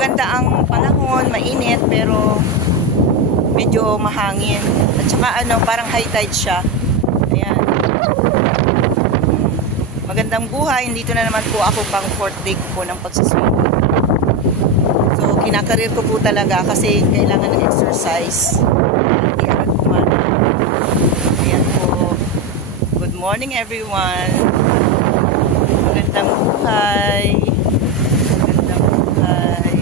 maganda ang panahon, mainit pero medyo mahangin. At saka ano, parang high tide siya. Ayan. Magandang buhay. Dito na naman po ako pang 4th day ko po ng pagsaswim. So, kinakarir ko po talaga kasi kailangan ng exercise. Hindi agad kumana. Ayan po. Good morning everyone. Magandang buhay. Magandang buhay.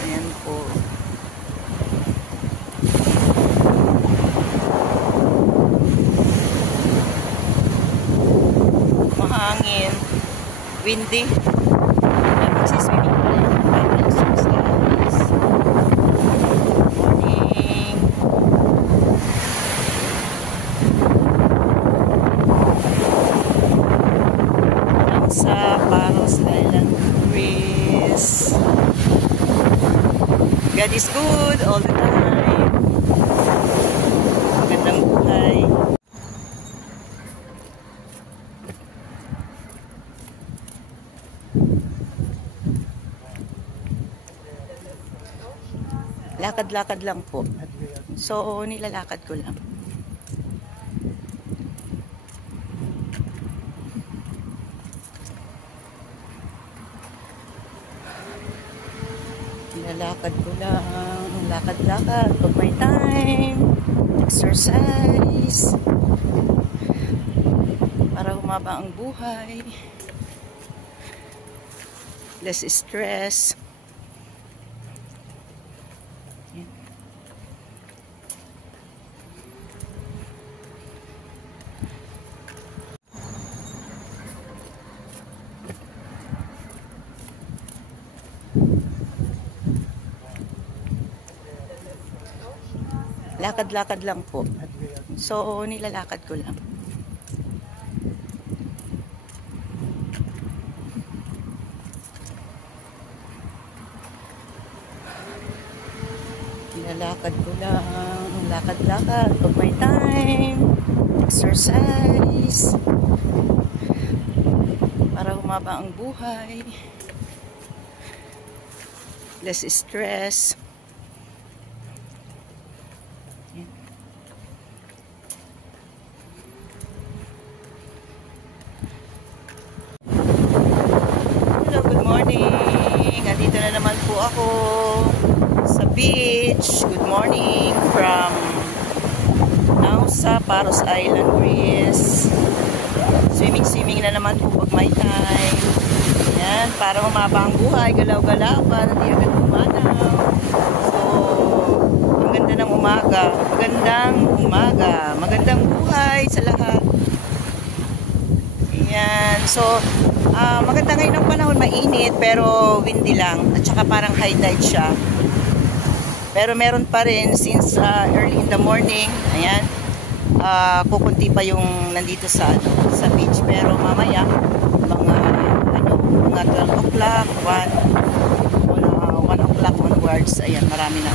Ayan po. Mahangin. Windy. Magsiswimming pa rin. Morning. Sa Paros Island, Greece. God is good all the time. Magandang buhay. Lakad-lakad lang po. So, nilalakad ko lang. Nilalakad ko lang. Lakad-lakad pag may time. Exercise. Para humaba ang buhay. Less stress. Lakad-lakad lang po. So, nilalakad ko lang. Nilalakad ko lang. Lakad-lakad pag may time. Exercise. Para humaba ang buhay. Less stress. Nandito na naman po ako sa beach. Good morning from now sa Paros Island, Greece. Swimming na naman po pag may time. Ayan, para humaba ang buhay, galaw-galaw para hindi agad kumanaw. So, ang ganda ng umaga. Magandang umaga. Magandang buhay sa lahat. Ayan, so maganda ngayon ang panahon, mainit pero windy lang at saka parang high tide siya, pero meron pa rin since early in the morning. Ayan, kukunti pa yung nandito sa beach, pero mamaya mga 12 o'clock 1 o'clock onwards, ayan, marami na.